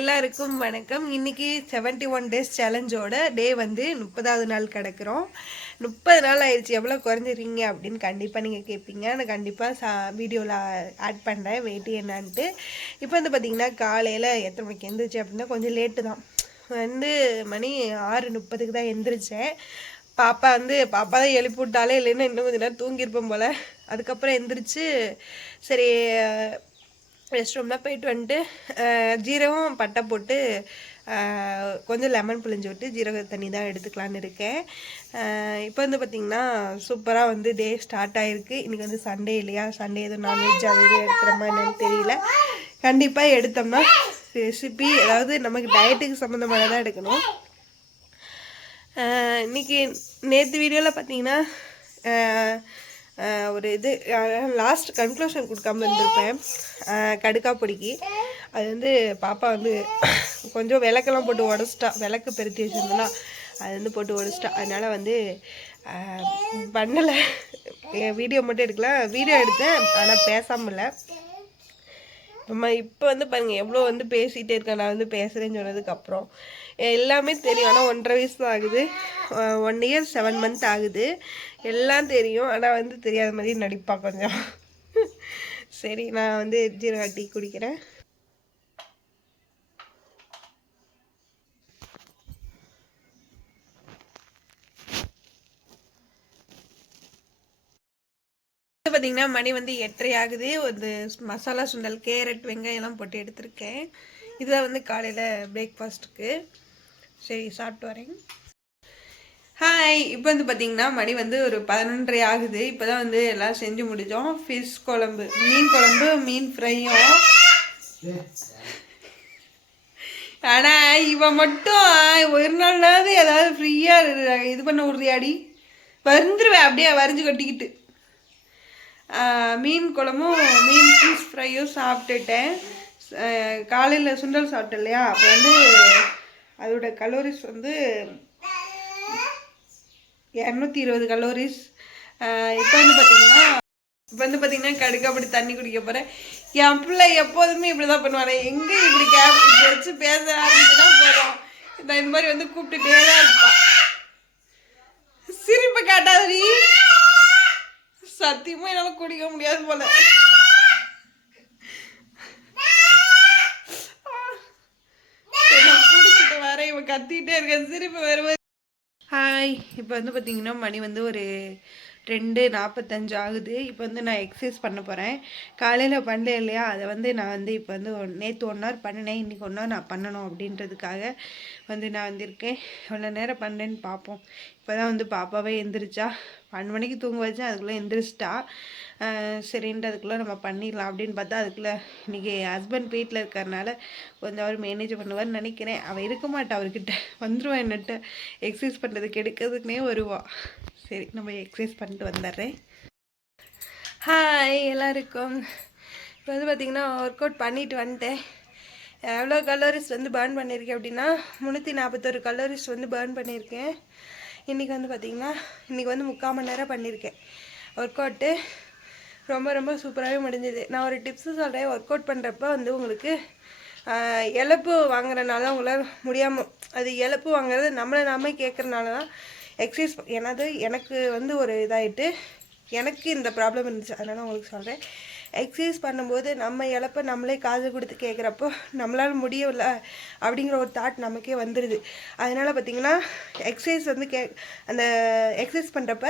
எல்லாருக்கும் வணக்கம். இன்னைக்கு 71 டேஸ் சேலஞ்சோட டே வந்து 30வது நாள் கிடக்கிறோம். 30 நாள் ஆயிடுச்சு, எவ்வளோ குறைஞ்சிருக்கீங்க அப்படின்னு கண்டிப்பாக நீங்கள் கேட்பீங்க. நான் கண்டிப்பாக வீடியோவில் ஆட் பண்ணுறேன் வெயிட் என்னான்ட்டு. இப்போ வந்து பார்த்தீங்கன்னா காலையில் எத்தனை மணிக்கு எழுந்திரிச்சு அப்படின்னா கொஞ்சம் லேட்டு தான், வந்து மணி 6:30க்கு தான் எழுந்திரிச்சேன். பாப்பா தான் எழுப்பி விட்டாலே, இல்லைன்னா இன்னும் கொஞ்சம் நேரம் தூங்கியிருப்போம் போல். அதுக்கப்புறம் எழுந்திரிச்சு சரி ரெஸ்ட் ரூம்லாம் போயிட்டு வந்துட்டு ஜீரகம் பட்டை போட்டு கொஞ்சம் லெமன் புழிஞ்சு விட்டு ஜீரக தண்ணி தான் எடுத்துக்கலான்னு இருக்கேன். இப்போ வந்து பார்த்திங்கன்னா சூப்பராக வந்து டே ஸ்டார்ட் ஆகிருக்கு. இன்றைக்கி வந்து சண்டே இல்லையா, சண்டே எதுவும் நான்வெஜ் அது இது எடுக்கிறோமா என்னன்னு தெரியல. கண்டிப்பாக எடுத்தோம்னா ரெசிபி அதாவது நமக்கு டயட்டுக்கு சம்மந்தமானதான் எடுக்கணும். இன்றைக்கி நேற்று வீடியோவில் பார்த்திங்கன்னா ஒரு இது லாஸ்ட் கன்க்ளூஷன் கொடுக்காம இருந்திருப்பேன். கடுக்கா பொடிக்கு அது வந்து பாப்பா வந்து கொஞ்சம் விளக்கெல்லாம் போட்டு உடச்சிட்டா, விளக்கு பெருத்தி வச்சுருந்தோம்னா அது வந்து போட்டு உடச்சிட்டா. அதனால் வந்து பண்ணலை, வீடியோ மட்டும் எடுக்கலாம். வீடியோ எடுத்தேன் ஆனால் பேசாமல. இப்போ வந்து பாருங்கள் எவ்வளோ வந்து பேசிகிட்டே இருக்கேன். நான் வந்து பேசுகிறேன்னு சொன்னதுக்கப்புறம் எல்லாமே தெரியும். ஆனால் 1.5 வயசு தான் ஆகுது, 1 இயர் 7 மந்த் ஆகுது. எல்லாம் தெரியும், ஆனால் வந்து தெரியாத மாதிரி நடிப்பா கொஞ்சம். சரி, நான் வந்து ஜீரக டீ குடிக்கிறேன். பார்த்தீங்கன்னா மணி வந்து 8:30 ஆகுது. ஒரு மசாலா சுண்டல், கேரட், வெங்காயம் எல்லாம் போட்டு எடுத்திருக்கேன். இதுதான் வந்து காலையில் பிரேக்ஃபாஸ்ட்டுக்கு. சரி, சாப்பிட்டு வரேன். ஹாய். இப்போ வந்து பார்த்தீங்கன்னா மணி வந்து ஒரு 11:30 ஆகுது. இப்போ தான் வந்து எல்லாம் செஞ்சு முடித்தோம். ஃபிஷ் குழம்பு, மீன் குழம்பு, மீன் ஃப்ரையும். ஆனால் இவன் மட்டும் ஒரு நாளாவது ஏதாவது ஃப்ரீயாக இது பண்ண விட்றியாடி, வந்துருவேன் அப்படியே வரைஞ்சி கட்டிக்கிட்டு. மீன் குழம்பும் மீன் ஃபிஷ் ஃப்ரையும் சாப்பிட்டுட்டேன். காலையில் சுண்டல் சாப்பிட்டேன் இல்லையா, அப்போ வந்து அதோட கலோரிஸ் வந்து 220 கலோரிஸ். இப்போ வந்து பார்த்தீங்கன்னா கடுக்க அப்படி தண்ணி குடிக்க போகிறேன். என் பிள்ளை எப்போதுமே இப்படி தான் பண்ணுவானே, எங்கே இப்படி இப்படி வச்சு பேச ஆரம்பிச்சுன்னா போதும், நான் இந்த மாதிரி வந்து கூப்பிட்டுட்டே தான் இருப்பான். சிரிப்பை காட்டாதடி, சத்தியமா என்னால் குடிக்க முடியாது போல. குடிச்சிட்டு வரேன், இவன் கத்திட்டே இருக்கேன், சிரிப்பு வருவது. ஹாய். இப்போ வந்து பார்த்தீங்கன்னா மணி வந்து ஒரு 2:45 ஆகுது. இப்போ வந்து நான் எக்ஸசைஸ் பண்ண போகிறேன். காலையில் பண்ணல இல்லையா, அதை வந்து நான் வந்து இப்போ வந்து நேற்று 1 ஹவர் பண்ணினேன், இன்றைக்கி 1 ஹவர் நான் பண்ணணும் அப்படின்றதுக்காக வந்து நான் வந்திருக்கேன். எவ்வளோ நேரம் பண்ணேன்னு பார்ப்போம். இப்போ தான் வந்து பாப்பாவே எந்திரிச்சா, 12 மணிக்கு தூங்க வச்சேன், அதுக்குள்ளே எந்திரிச்சிட்டா. சரின்ட்டு அதுக்குள்ளே நம்ம பண்ணிடலாம் அப்படின்னு பார்த்தா, அதுக்குள்ளே இன்றைக்கி ஹஸ்பண்ட் வீட்டில் இருக்கிறனால கொஞ்சம் அவர் மேனேஜ் பண்ணுவார்னு நினைக்கிறேன். அவள் இருக்க மாட்டா, அவர்கிட்ட வந்துடுவான் என்னட்ட எக்ஸசைஸ் பண்ணுறதுக்கு எடுக்கிறதுக்குனே வருவாள். சரி, நம்ம எக்ஸசைஸ் பண்ணிட்டு வந்துடுறேன். ஹாய் எல்லாருக்கும். இப்போ வந்து பார்த்திங்கன்னா ஒர்க் அவுட் பண்ணிட்டு வந்துட்டேன். எவ்வளோ கலோரிஸ் வந்து பேர்ன் பண்ணியிருக்கேன் அப்படின்னா 341 கலோரிஸ் வந்து பேர்ன் பண்ணியிருக்கேன். இன்றைக்கி வந்து பார்த்திங்கன்னா இன்றைக்கி வந்து 3/4 மணி நேரம் பண்ணியிருக்கேன் ஒர்க் அவுட்டு. ரொம்ப ரொம்ப சூப்பராகவே முடிஞ்சது. நான் ஒரு டிப்ஸு சொல்கிறேன். ஒர்க் அவுட் பண்ணுறப்ப வந்து உங்களுக்கு இழப்பு வாங்குறதுனால உங்களால் முடியாமல், அது இழப்பு வாங்குறது நம்மளை நாம கேட்குறனால தான் எக்ஸசைஸ். எனக்கு வந்து ஒரு இதாகிட்டு எனக்கு இந்த ப்ராப்ளம் இருந்துச்சு, அதனால் உங்களுக்கு சொல்கிறேன். எக்ஸசைஸ் பண்ணும்போது நம்ம இழப்பை நம்மளே காது கொடுத்து கேட்குறப்போ நம்மளால் முடியல அப்படிங்கிற ஒரு தாட் நமக்கே வந்துடுது. அதனால் பார்த்திங்கன்னா எக்ஸசைஸ் வந்து அந்த எக்ஸசைஸ் பண்ணுறப்ப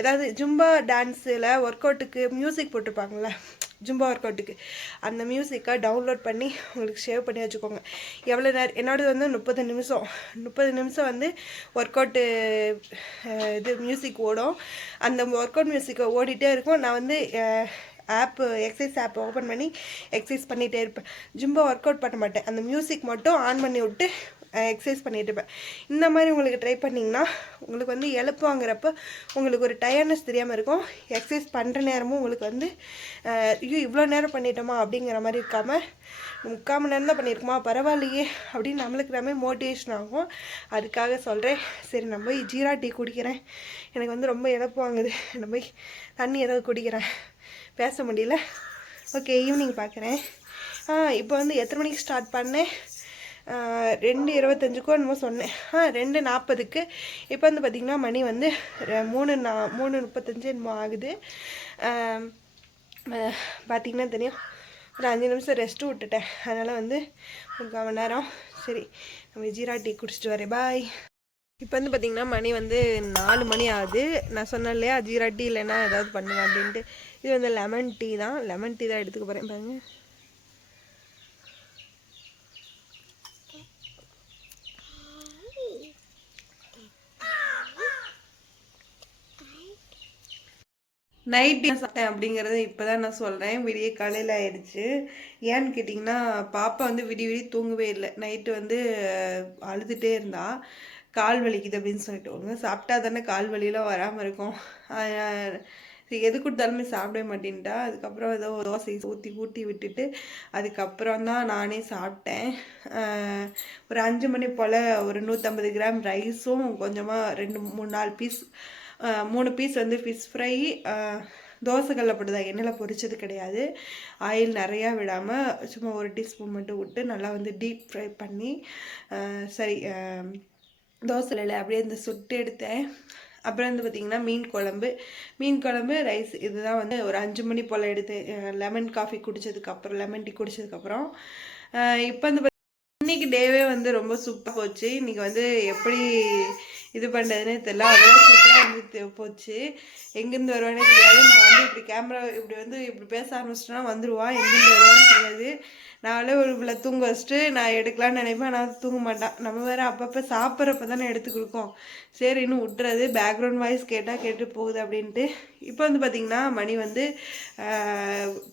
ஏதாவது ஜும்பா டான்ஸில் ஒர்க் அவுட்டுக்கு மியூசிக் போட்டிருப்பாங்களே, ஜும்பா ஒர்க் அவுட்டுக்கு அந்த மியூசிக்கை டவுன்லோட் பண்ணி உங்களுக்கு சேவ் பண்ணி வச்சுக்கோங்க. எவ்வளோ நேரம், என்னோடது வந்து 30 நிமிஷம் வந்து ஒர்க் அவுட்டு இது மியூசிக் ஓடும். அந்த ஒர்க் அவுட் மியூசிக்கை ஓடிட்டே இருக்கும். நான் வந்து எக்ஸசைஸ் ஆப் ஓப்பன் பண்ணி எக்ஸசைஸ் பண்ணிகிட்டே இருப்பேன். ஜும்பா ஒர்க் அவுட் பண்ண மாட்டேன், அந்த மியூசிக் மட்டும் ஆன் பண்ணி விட்டு எக்ஸசைஸ் பண்ணிகிட்டு இருப்பேன். இந்த மாதிரி உங்களுக்கு ட்ரை பண்ணிங்கன்னா உங்களுக்கு வந்து இழப்பு வாங்குறப்போ உங்களுக்கு ஒரு டயர்னஸ் தெரியாமல் இருக்கும். எக்ஸசைஸ் பண்ணுற நேரமும் உங்களுக்கு வந்து ஐயோ இவ்வளோ நேரம் பண்ணிட்டோமா அப்படிங்கிற மாதிரி இருக்காமல் 3/4 மணி நேரம் தான் பண்ணியிருக்குமா பரவாயில்லையே அப்படின்னு நம்மளுக்கு எல்லாமே மோட்டிவேஷன் ஆகும். அதுக்காக சொல்கிறேன். சரி, நான் போய் ஜீரா டீ குடிக்கிறேன். எனக்கு வந்து ரொம்ப இழப்பு வாங்குது. நான் போய் தண்ணி ஏதாவது குடிக்கிறேன், பேச முடியல. ஓகே, ஈவினிங் பார்க்குறேன். இப்போ வந்து எத்தனை மணிக்கு ஸ்டார்ட் பண்ணேன்? 2:25க்கோ என்னமோ சொன்னேன். 2:40க்கு. இப்போ வந்து பார்த்திங்கன்னா மணி வந்து 3:35 என்னமோ ஆகுது. பார்த்திங்கன்னா தெரியும், ஒரு 5 நிமிஷம் ரெஸ்ட்டு விட்டுட்டேன். அதனால் வந்து ஒரு 1/4 மணி நேரம் சரி நம்ம ஜீரா டீ குடிச்சிட்டு வரேன். பாய். இப்போ வந்து பார்த்திங்கன்னா மணி வந்து 4 மணி ஆகுது. நான் சொன்னேன் இல்லையா ஜீரா டீ இல்லைன்னா ஏதாவது பண்ணுவேன் அப்படின்ட்டு. இது வந்து லெமன் டீ தான் எடுத்துக்க போகிறேன். பாருங்க, நைட் சாப்பிட்டேன் அப்படிங்கிறத இப்போ தான் நான் சொல்கிறேன். விடிய காலையில் ஆயிடுச்சு. ஏன்னு கேட்டிங்கன்னா பாப்பா வந்து விடிய தூங்கவே இல்லை. நைட்டு வந்து அழுதுகிட்டே இருந்தா, கால் வலிக்குது அப்படின்னு சொல்லிட்டு. ஒன்று சாப்பிட்டா தானே கால் வலியெலாம் வராமல் இருக்கும். எது கொடுத்தாலுமே சாப்பிட மாட்டேன்ட்டா. அதுக்கப்புறம் ஏதோ தோசை ஊற்றி விட்டுட்டு அதுக்கப்புறம் தான் நானே சாப்பிட்டேன். ஒரு 5 மணி போல் ஒரு 150 கிராம் ரைஸும் கொஞ்சமாக 2-3-4 பீஸ் 3 பீஸ் வந்து ஃபிஷ் ஃப்ரை. தோசைக்கல்ல போட்டுதான், எண்ணெயில் பொரிச்சது கிடையாது. ஆயில் நிறையா விடாமல் சும்மா 1 டீஸ்பூன் மட்டும் விட்டு நல்லா வந்து டீப் ஃப்ரை பண்ணி சரி தோசையில் அப்படியே இந்த சுட்டு எடுத்தேன். அப்புறம் வந்து பார்த்திங்கன்னா மீன் குழம்பு ரைஸ். இதுதான் வந்து ஒரு 5 மணி போல் எடுத்தேன். லெமன் டீ குடித்ததுக்கப்புறம். இப்போ வந்து இன்றைக்கி டேவே வந்து ரொம்ப சூப்பராக போச்சு. இன்றைக்கி வந்து எப்படி இது பண்ணுறதுனே தெரியல, அவ்வளோ சூப்பராக வந்து போச்சு. எங்கேருந்து வருவானே தெரியாது. நான் வந்து இப்படி பேச ஆரம்பிச்சிட்டேன்னா வந்துடுவான். எங்கேருந்து வருவான்னு தெரியாது. நானே ஒரு பிள்ளை தூங்க வச்சுட்டு நான் எடுக்கலான்னு நினைப்பேன். ஆனால் தூங்க மாட்டான். நம்ம வேறு அப்பப்போ சாப்பிட்றப்ப தானே எடுத்து கொடுக்கோம். சரி இன்னும் விட்டுறது, பேக்ரவுண்ட் வாய்ஸ் கேட்டு போகுது அப்படின்ட்டு. இப்போ வந்து பார்த்திங்கன்னா மணி வந்து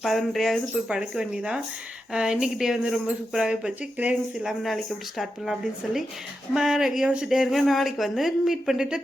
11:30 போய் படுக்க வேண்டியதான். இன்றைக்கி டே வந்து ரொம்ப சூப்பராகவே போச்சு. கிரேவிங்ஸ் இல்லாமல் நாளைக்கு எப்படி ஸ்டார்ட் பண்ணலாம் அப்படின்னு சொல்லி யோசிச்சுட்டே இருங்க. நாளைக்கு வந்து மீட் பண்ணிட்டு